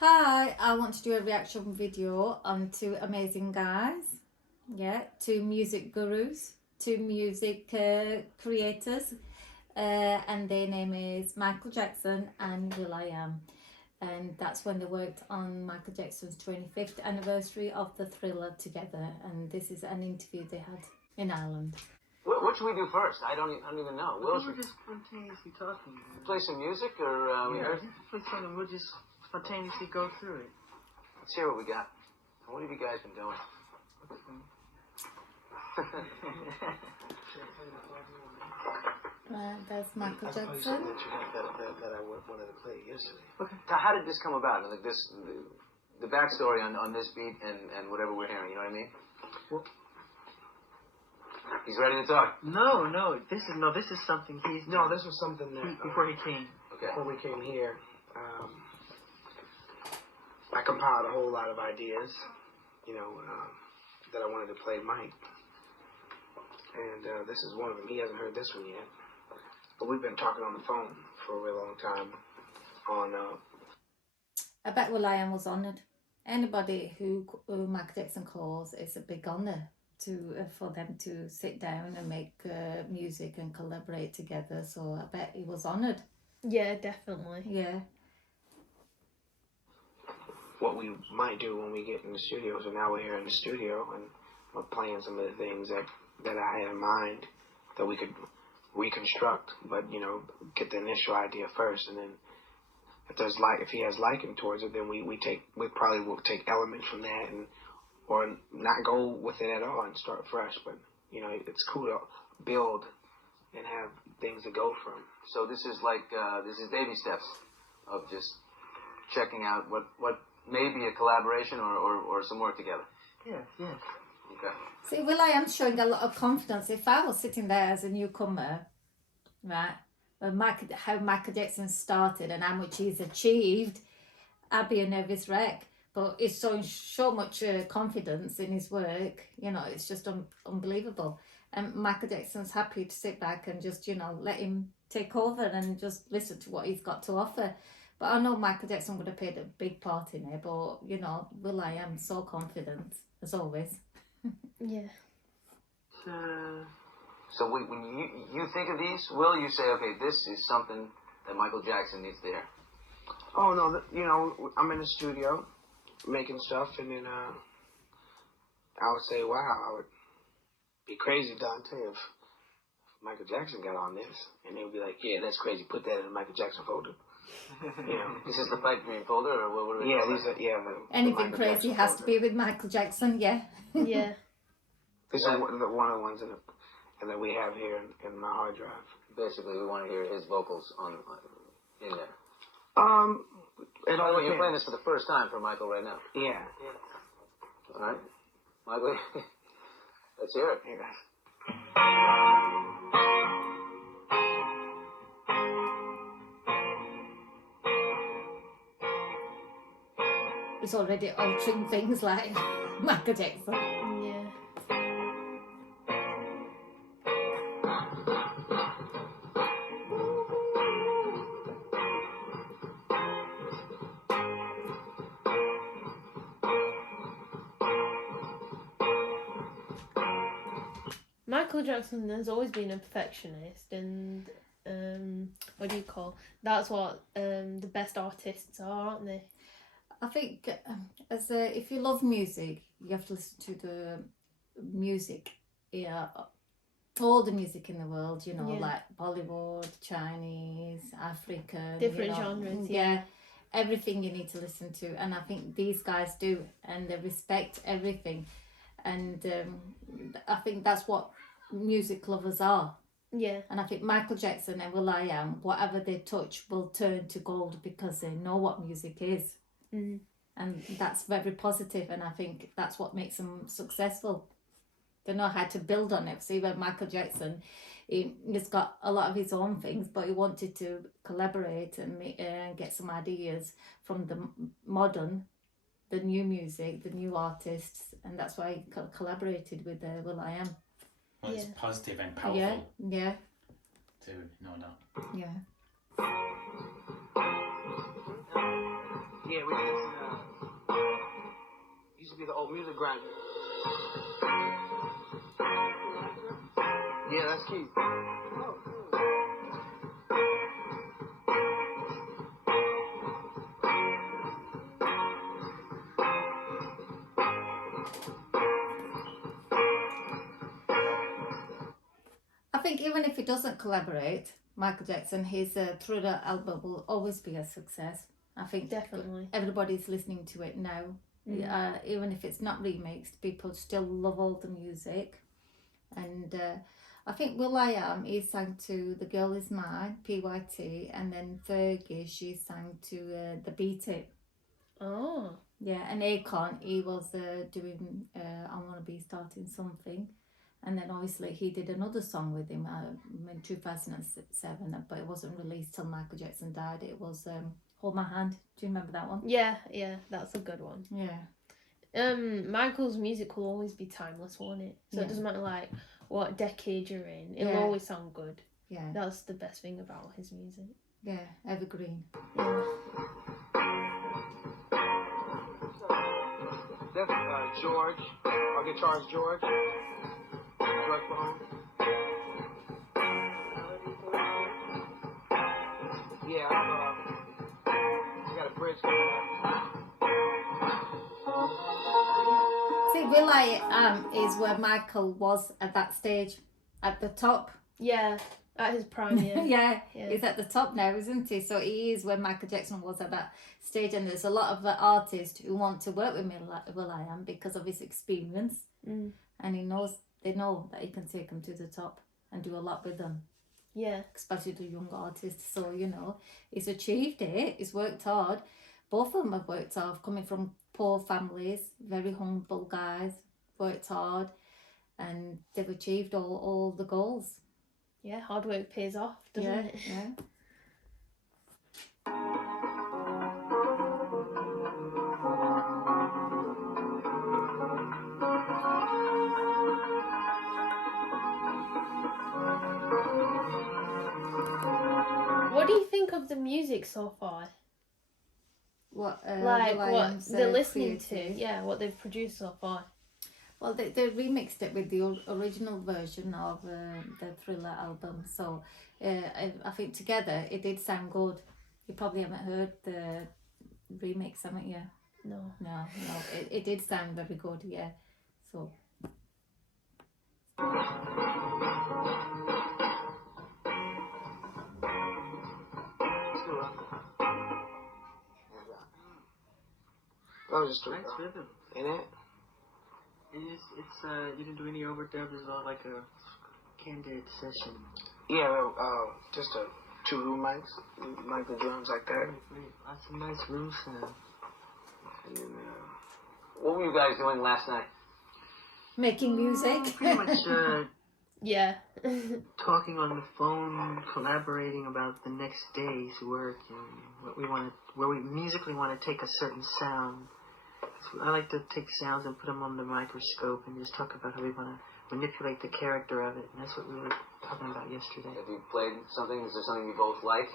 Hi, I want to do a reaction video on two amazing guys. Yeah, two music gurus, two music creators, and their name is Michael Jackson and will.I.am. And that's when they worked on Michael Jackson's 25th anniversary of the Thriller together. And this is an interview they had in Ireland. What should we do first? I don't even know. We're just spontaneously talking. Play some music, or Play something. We'll just spontaneously go through it. Let's hear what we got. What have you guys been doing? There's Michael I'll play Jackson. something that I wanted to play yesterday. Okay. How did this come about? Like the backstory on this beat and whatever we're hearing. You know what I mean? Well, he's ready to talk. No. This is something he's. No, this was something that before he came. Okay. Before we came here, I compiled a whole lot of ideas, that I wanted to play Mike. And this is one of them. He hasn't heard this one yet. But we've been talking on the phone for a real long time on... I bet will.I.am was honoured. Anybody who Michael Jackson calls, it's a big honour for them to sit down and make music and collaborate together. So I bet he was honoured. Yeah, definitely. Yeah. What we might do when we get in the studio. So now we're here in the studio and we're playing some of the things that I had in mind that we could reconstruct, but get the initial idea first, and then if he has liking towards it, then we probably will take elements from that or not go with it at all and start fresh. But it's cool to build and have things to go from. So this is this is baby steps of just checking out what may be a collaboration or some work together. Yeah. Okay. See, will.I.am showing a lot of confidence. If I was sitting there as a newcomer, right, how Michael Jackson started and how much he's achieved, I'd be a nervous wreck. But he's showing so much confidence in his work, it's just unbelievable. And Michael Jackson's happy to sit back and just, let him take over and just listen to what he's got to offer. But I know Michael Jackson would have played a big part in it, but, will.I.am so confident, as always. Yeah. So when you think of these, Will, you say, okay, this is something that Michael Jackson needs to hear. Oh no, I'm in the studio making stuff, and then I would say, wow, I would be crazy, Dante, if Michael Jackson got on this, and they would be like, yeah, that's crazy. Put that in the Michael Jackson folder. This is the pipe dream folder, or what are we? Yeah, calling these are Anything crazy has to be with Michael Jackson, yeah. Yeah. This is one of the ones that we have here in my hard drive. Basically, we want to hear his vocals in there. By the way, you're playing this for the first time for Michael right now. Yeah. All right, Michael, let's hear it. Here, guys. He's already altering things like Michael Jackson. Yeah. Michael Jackson has always been a perfectionist, and that's what the best artists are, aren't they? I think if you love music, you have to listen to the music, all the music in the world, like Bollywood, Chinese, African. Different genres, yeah. Everything you need to listen to. And I think these guys do, and they respect everything. And I think that's what music lovers are. Yeah. And I think Michael Jackson and will.I.am, whatever they touch will turn to gold because they know what music is. Mm-hmm. And that's very positive, and I think that's what makes them successful. They know how to build on it. See, where Michael Jackson, he's got a lot of his own things, but he wanted to collaborate and get some ideas from the new music, the new artists, and that's why he collaborated with will.I.am. Well, it's positive and powerful. Yeah. To know that. Yeah. Yeah, we did. Used to be the old music grinder. Yeah, that's Keith. I think even if he doesn't collaborate, Michael Jackson, his Thriller album will always be a success. I think Definitely. everybody's listening to it now. Even if it's not remixed, people still love all the music. And I think will.I.am, he sang to The Girl Is Mine, PYT, and then Fergie, she sang to The Beat It. Oh. Yeah, and Akon, he was doing I Wanna Be Starting Something. And then obviously he did another song with him in 2007, but it wasn't released till Michael Jackson died. It was Hold My Hand. Do you remember that one? Yeah, that's a good one. Yeah. Michael's music will always be timeless, won't it? So Yeah. it doesn't matter like what decade you're in, it'll Yeah. always sound good. Yeah. That's the best thing about his music. Yeah, evergreen. Yeah. That's George. Our guitarist George. George Brown. Yeah, I got a bridge coming up. See, will.I.am is where Michael was at that stage, at the top. Yeah, at his prime, yeah. Yeah, Yeah. he's at the top now, isn't he? So he is where Michael Jackson was at that stage, and there's a lot of artists who want to work with will.I.am because of his experience, and they know that he can take them to the top and do a lot with them. Yeah. Especially the young artists. So, he's achieved it. He's worked hard. Both of them have worked hard, coming from poor families, very humble guys, worked hard, and they've achieved all the goals. Yeah, hard work pays off, doesn't it? Yeah. What do you think of the music so far? What Like what will.I.am's, they're listening created. to? Yeah, what they've produced so far. Well, they remixed it with the original version of the Thriller album. So I think together it did sound good. You probably haven't heard the remix, haven't you? No. No. It did sound very good, yeah. So. That was just Nice rhythm. in it. It's you didn't do any overdubs. It's all like a candid session. Yeah, just two room mics, mic the drums like that. Great. Lots of nice room sound. And then, What were you guys doing last night? Making music. Pretty much Yeah. talking on the phone, collaborating about the next day's work and what we want to, where we musically want to take a certain sound. I like to take sounds and put them on the microscope and just talk about how we want to manipulate the character of it. And that's what we were talking about yesterday. Have you played something? Is there something you both like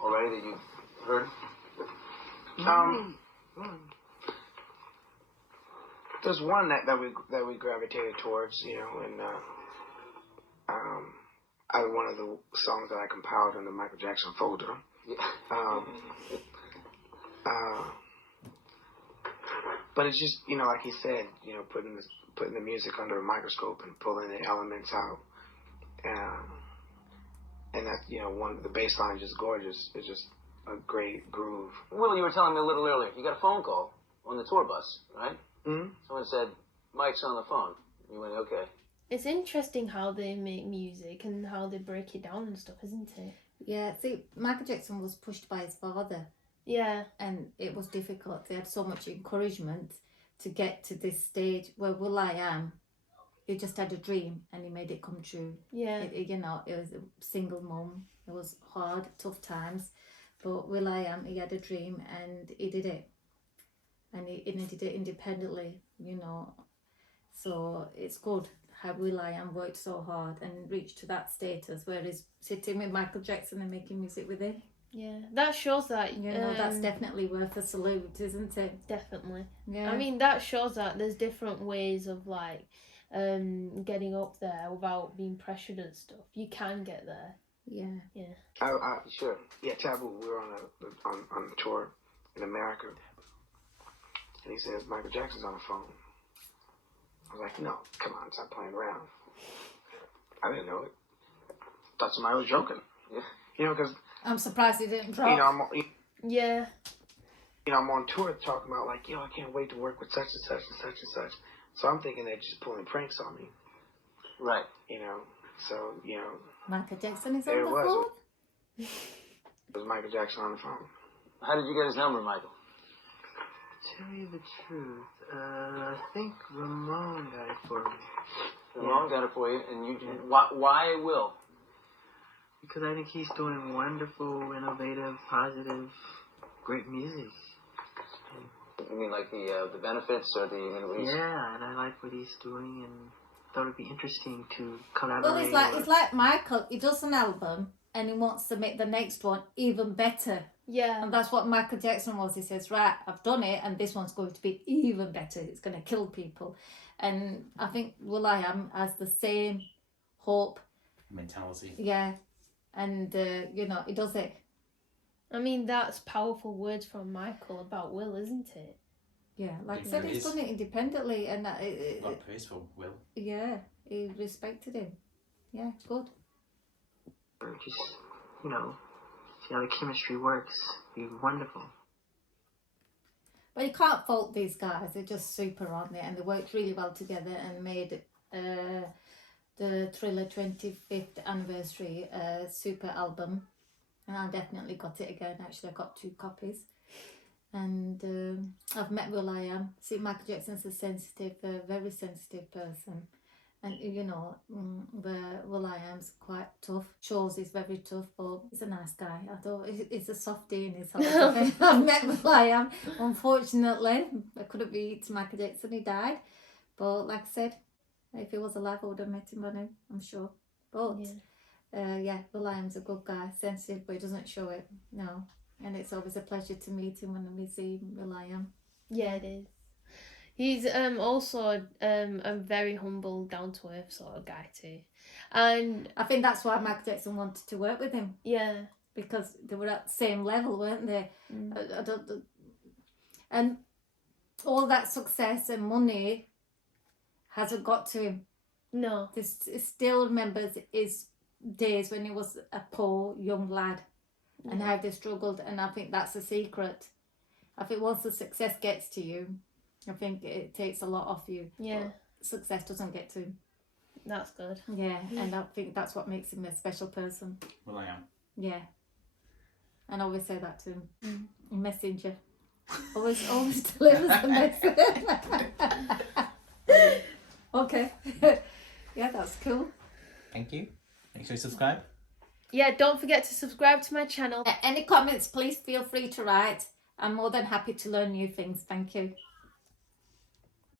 already that you've heard? There's one that we gravitated towards, and out of one of the songs that I compiled in the Michael Jackson folder. Yeah. But it's just, like he said, putting the music under a microscope and pulling the elements out, and that the bass line is just gorgeous. It's just a great groove. Will, you were telling me a little earlier. You got a phone call on the tour bus, right? Mm-hmm. Someone said, "Mike's on the phone." You went, "Okay." It's interesting how they make music and how they break it down and stuff, isn't it? Yeah, see, Michael Jackson was pushed by his father. Yeah. And it was difficult. They had so much encouragement to get to this stage where will.I.am, he just had a dream and he made it come true. Yeah. It was a single mum. It was hard, tough times. But will.I.am, he had a dream and he did it. And he did it independently, So it's good how will.I.am worked so hard and reached to that status where he's sitting with Michael Jackson and making music with him. Yeah, that shows that. You know, that's definitely worth a salute, isn't it? Definitely. Yeah. I mean, that shows that there's different ways of like getting up there without being pressured and stuff. You can get there. Yeah. Sure. Yeah, Taboo. We were on a tour in America, and he says Michael Jackson's on the phone. I was like, no, come on, stop playing around. I didn't know it. Thought somebody was joking. Yeah. You know, because I'm surprised he didn't drop. you know, Yeah. I'm on tour talking about like, I can't wait to work with such and such and such and such. So I'm thinking they're just pulling pranks on me. Right. You know, so Michael Jackson is on there the it was. phone? It was Michael Jackson on the phone. How did you get his number, Michael? Tell you the truth, I think Ramon got it for me. Ramon got it for you, and you. Why Will? Because I think he's doing wonderful, innovative, positive, great music. You mean like the benefits or the Yeah, and I like what he's doing, and thought it'd be interesting to collaborate. Well, it's like Michael. He does an album and he wants to make the next one even better. Yeah. And that's what Michael Jackson was. He says, right, I've done it, and this one's going to be even better. It's going to kill people. And I think will.I.am has the same hope. Mentality. Yeah. And, he does it. I mean, that's powerful words from Michael about Will, isn't it? Yeah, like I It said, really he's is. done it independently, and A lot of praise for Will. yeah, he respected him. Yeah, good. Or just, see how the chemistry works. Be wonderful. But you can't fault these guys. They're just super on it, and they worked really well together and made the Thriller 25th anniversary super album. And I definitely got it again. Actually, I got 2 copies. And I've met will.I.am. See, Michael Jackson's a sensitive, very sensitive person. And, the will.I.am's quite tough. Shows he's very tough, but he's a nice guy. I thought he's a softie in his heart. I've met will.I.am. Unfortunately, I couldn't beat Michael Jackson. He died. But like I said, if he was alive, I would have met him by now, I'm sure. But, will.I.am's a good guy. Sensitive, but he doesn't show it. No. And it's always a pleasure to meet him when we see will.I.am. Yeah, it is. He's also a very humble, down to earth sort of guy too, and I think that's why Michael Jackson wanted to work with him. Yeah, because they were at the same level, weren't they? And all that success and money hasn't got to him. No, He still remembers his days when he was a poor young lad. And how they struggled, and I think that's the secret. I think once the success gets to you, I think it takes a lot off you. Yeah. But success doesn't get to him. That's good. Yeah, and I think that's what makes him a special person. will.I.am. Yeah. And I always say that to him. In Messenger. Always delivers the message. Okay. Yeah, that's cool. Thank you. Make sure you subscribe. Yeah, don't forget to subscribe to my channel. Any comments, please feel free to write. I'm more than happy to learn new things. Thank you.